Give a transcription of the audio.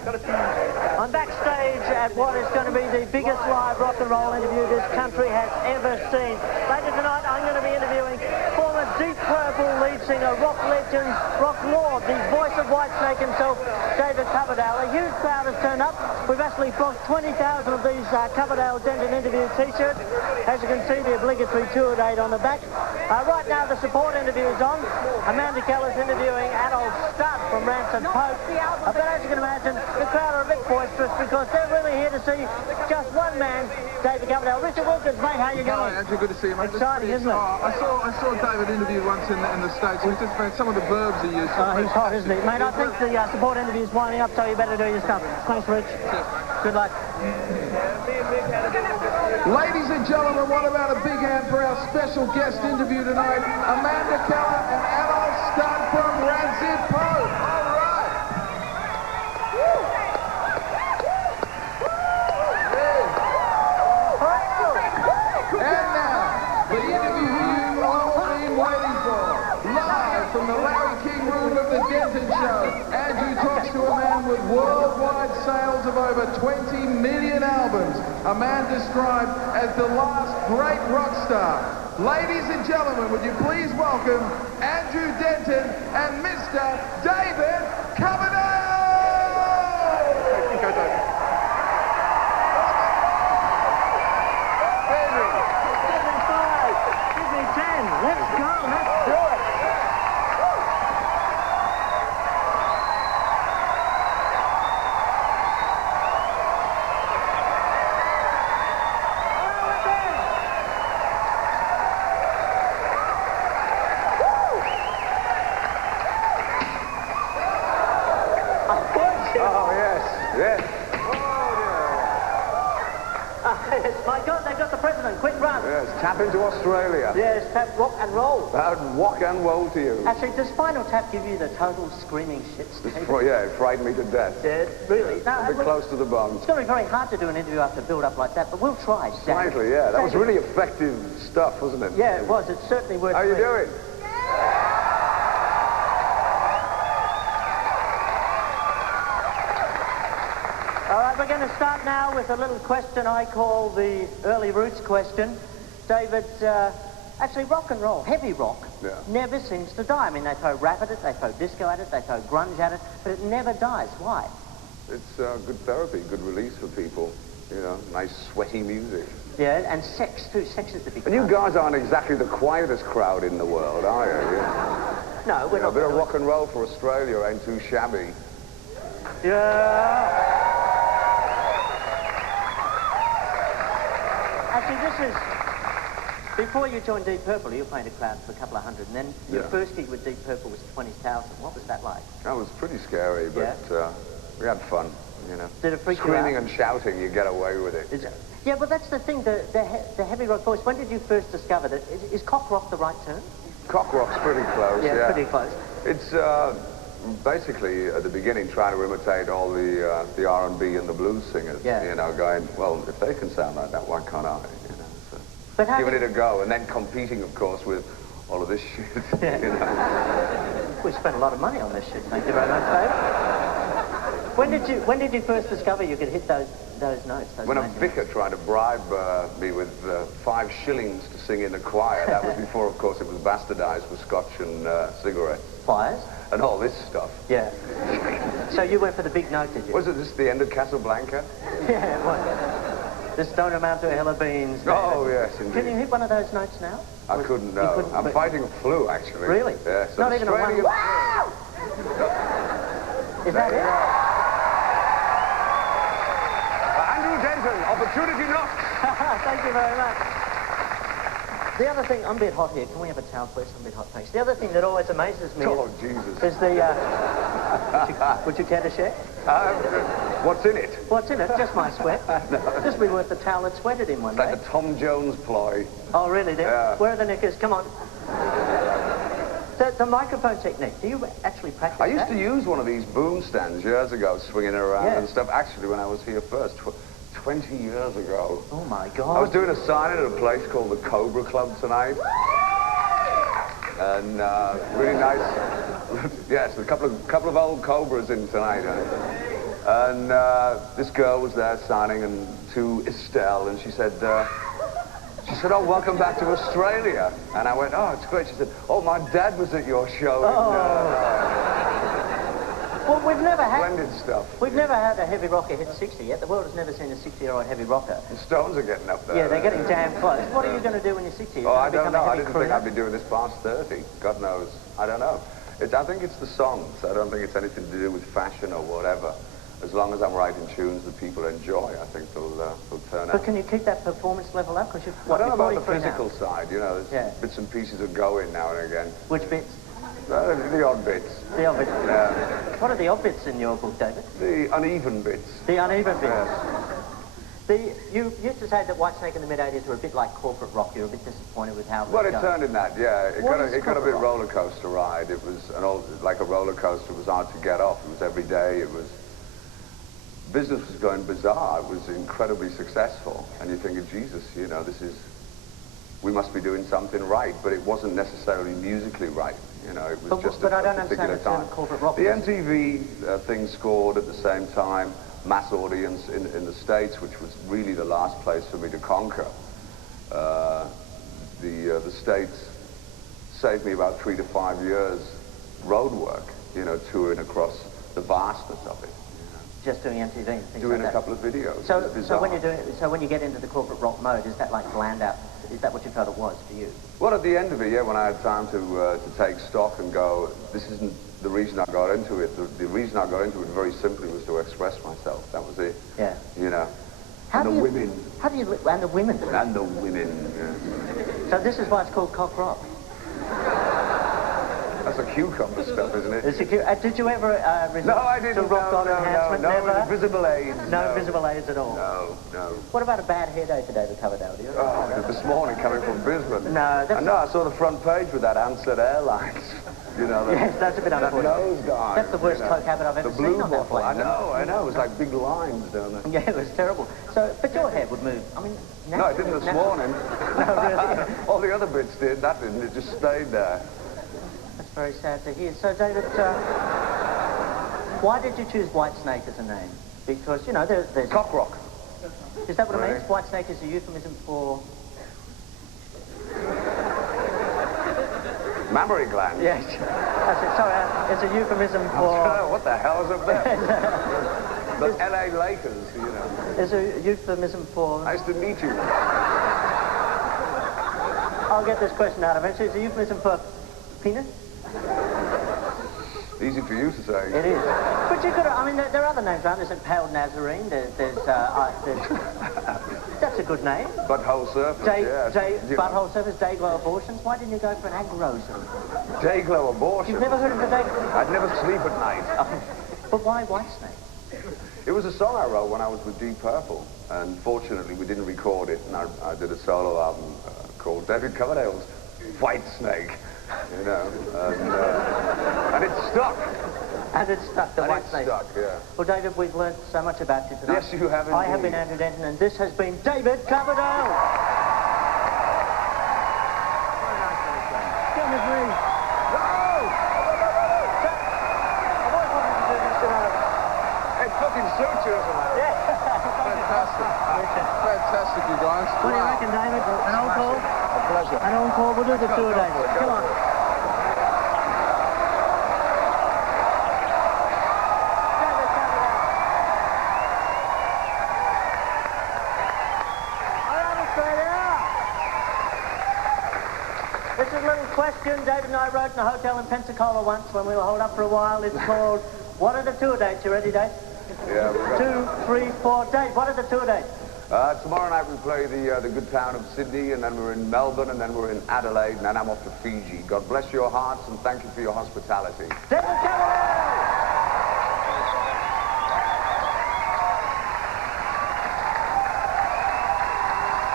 I'm backstage at what is going to be the biggest live rock and roll interview this country has ever seen. Later tonight, I'm going to be interviewing former Deep Purple lead singer, rock legend, rock lord, the voice of Whitesnake himself, David Coverdale. A huge crowd has turned up. We've actually flogged 20,000 of these Coverdale Denton interview t-shirts. As you can see, the obligatory tour date on the back. Right now, the support interview is on. Amanda Keller's interviewing adult stud from Rancid Pope. But as you can imagine, the crowd are a bit boisterous because they're really here to see just one man, David Coverdale. Richard Wilkins, mate, how you going? Andrew, good to see you, mate. Exciting, isn't it? I saw David interviewed once in the States. He just found some of the verbs he used. He's hot, isn't he? Mate, I think the support interview is winding up, so you better do your stuff. Thanks, Rich. Good luck. Ladies and gentlemen, what about a big hand for our special guest interview tonight, Amanda Keller, an adult stud from Rancid Pope. All right. And now, the interview you've all been waiting for. Live from the Larry King room of the Denton Show, Andrew talks to a man with worldwide sales of over 20 million albums, a man described as the last great rock star. Ladies and gentlemen, would you please welcome Andrew Denton and Mr. David Coverdale! Give me 10. Let's go. Let's do it. My God, they got the president. Quick run. Yes, tap into Australia. Yes, tap rock and roll. Rock and roll to you. Actually, does Spinal Tap give you the total screaming shit state? Yeah, it frightened me to death. Yeah, really. No, a bit close to the bone. It's going to be very hard to do an interview after a build-up like that, but we'll try. Slightly, yeah. That was really effective stuff, wasn't it? Yeah, it was. It's certainly worth How you doing? All right, we're going to start now with a little question I call the early roots question. David, actually rock and roll, heavy rock, never seems to die. I mean, they throw rap at it, they throw disco at it, they throw grunge at it, but it never dies. Why? It's good therapy, good release for people. You know, nice sweaty music. Yeah, and sex too. Sex is the big And you guys aren't exactly the quietest crowd in the world, are you? No, we're not. A bit of rock and roll for Australia ain't too shabby. Yeah. Actually, this is... Before you joined Deep Purple, you were playing a crowd for a couple of hundred, and then your first gig with Deep Purple was 20,000. What was that like? That was pretty scary, but we had fun, you know. Did it freak you out? Screaming and shouting, you get away with it. Yeah, but that's the thing, the heavy rock voice. When did you first discover that? Is cock rock the right term? Cock rock's pretty close, yeah. Pretty close. It's basically, at the beginning, trying to imitate all the R&B and the blues singers. Yeah. You know, going, well, if they can sound like that, why can't I? You know, so but giving it a go, and then competing, of course, with all of this shit. Yeah. You know? We spent a lot of money on this shit. Thank you very much, Dave. When did you first discover you could hit those notes? When a vicar tried to bribe me with 5 shillings to sing in the choir. That was before, of course, it was bastardized with scotch and cigarettes. Fires? And all this stuff. Yeah. So you went for the big note, did you? Wasn't this the end of Casablanca? Yeah, it was. This don't amount to a hill of beans. Oh, yes, indeed. Can you hit one of those notes now? I couldn't, no. I'm fighting a flu, actually. Really? Yeah. So not even a one. Wow! Is that it? Andrew Denton, opportunity knocked. Thank you very much. The other thing, I'm a bit hot here. Can we have a towel, please? I'm a bit hot, thanks. The other thing that always amazes me is the... would you care to share? What's in it? What's in it? Just my sweat. No. Just be worth the towel that sweated in one day. Like the Tom Jones ploy. Oh, really? Yeah. Where are the knickers? Come on. The microphone technique, do you actually practice I used to use one of these boom stands years ago, swinging it around and stuff. Actually, when I was here first, 20 years ago. Oh, my God. I was doing a signing at a place called the Cobra Club tonight. And really nice. Yes, a couple of old Cobras in tonight. And this girl was there signing and to Estelle, and she said, oh, welcome back to Australia. And I went, oh, it's great. She said, oh, my dad was at your show. Well, we've never had... Splendid stuff. We've never had a heavy rocker hit 60 yet. The world has never seen a 60-year-old heavy rocker. The Stones are getting up there. Yeah, they're getting damn close. What are you going to do when you're 60? Oh, I don't know. I didn't think I'd be doing this past 30. God knows. I don't know. I think it's the songs. I don't think it's anything to do with fashion or whatever. As long as I'm writing tunes that people enjoy, I think they'll turn out. But can you keep that performance level up? Because I don't know about the physical side, you know. There's bits and pieces that go in now and again. Which bits? The odd bits. The odd bits? Yeah. What are the odd bits in your book, David? The uneven bits. The uneven bits? Yes. You used to say that Whitesnake in the mid-80s were a bit like corporate rock. You were a bit disappointed with how it was going. Well, it turned in that, yeah. It got a bit rock? roller coaster ride. It was like a roller coaster. It was hard to get off. It was every day. Business was going bizarre. It was incredibly successful. And you're thinking, Jesus, you know, we must be doing something right. But it wasn't necessarily musically right. You know, it was just but I a don't particular understand time. the corporate rock. The MTV thing scored at the same time, mass audience in the States, which was really the last place for me to conquer. The States saved me about 3 to 5 years road work, you know, touring across the vastness of it. Just doing MTV and things Doing like a couple of videos. So when you get into the corporate rock mode, is that like bland out? Is that what you felt it was for you? Well, at the end of it, yeah, when I had time to take stock and go, this isn't the reason I got into it. The reason I got into it very simply was to express myself. That was it. Yeah. You know. And the women. And the women. And the women, yeah. So this is why it's called cock rock. That's a cucumber stuff, isn't it? It's a did you ever resort No, I didn't. to rock on enhancement? No, Never? visible aids. No visible aids at all? No. What about a bad hair day for David Coverdale? Do you this morning coming from Brisbane. No, I saw the front page with that Ansett Airlines. You know, yes, that's a bit unfortunate. Nose dive. That's the worst coke habit I've ever seen on that plane. I know. It was like big lines down there. Yeah, it was terrible. So, but your hair would move. I mean, no, it didn't this morning. No, really? All the other bits did. That didn't. It just stayed there. That's very sad to hear. So, David, why did you choose Whitesnake as a name? Because, you know, there's... Cock rock. Is that what it means? Whitesnake is a euphemism for... Mammary gland. Yes. That's it. Sorry, it's a euphemism for... What the hell is up there? The LA Lakers, you know. It's a euphemism for... Nice to meet you. I'll get this question out eventually. It's a euphemism for penis? Easy for you to say. It is. But you could, I mean, there are other names, right? There's Pale Nazarene, there's that's a good name. Butthole surfers, Butthole surfers, Dayglow abortions. Why didn't you go for an aggro sort of... Dayglow abortion? You've never heard of the Dayglow? I'd never sleep at night. But why Whitesnake? It was a song I wrote when I was with Deep Purple, and fortunately we didn't record it, and I did a solo album called David Coverdale's Whitesnake. You know, and it stuck. And it stuck, the Whitesnake. It stuck, yeah. Well, David, we've learned so much about you tonight. Yes, you have indeed. I have been Andrew Denton, and this has been David Coverdale. Come with me. It fucking suits you, isn't it? Yeah. Fantastic, you guys. What do you reckon, David? An encore? A pleasure. An encore. We'll do the tour, David. Come on. This is a little question David and I wrote in a hotel in Pensacola once when we were holed up for a while. It's called, what are the tour dates? You ready, Dave? Yeah. 2, 3, 4 dates. What are the tour dates? Tomorrow night we play the good town of Sydney, and then we're in Melbourne, and then we're in Adelaide, and then I'm off to Fiji. God bless your hearts, and thank you for your hospitality. David Coverdale!